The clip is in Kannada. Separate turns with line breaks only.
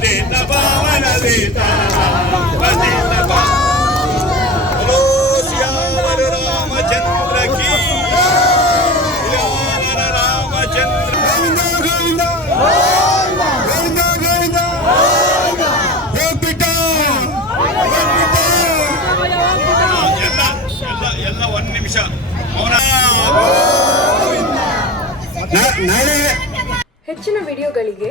ಪತಿತ ಪಾವನ ಪತಿತ ಹಲೋ ಶ್ಯಾಮರ ರಾಮಚಂದ್ರ ಕಿ. ಶ್ಯಾಮರ
ರಾಮಚಂದ್ರ ಗೋವಿಂದ ಗೋವಿಂದ ಹೇ
ಎಲ್ಲ ಎಲ್ಲ ಎಲ್ಲ ಒಂದು ನಿಮಿಷ.
ಅವನ
ಹೆಚ್ಚಿನ ವಿಡಿಯೋಗಳಿಗೆ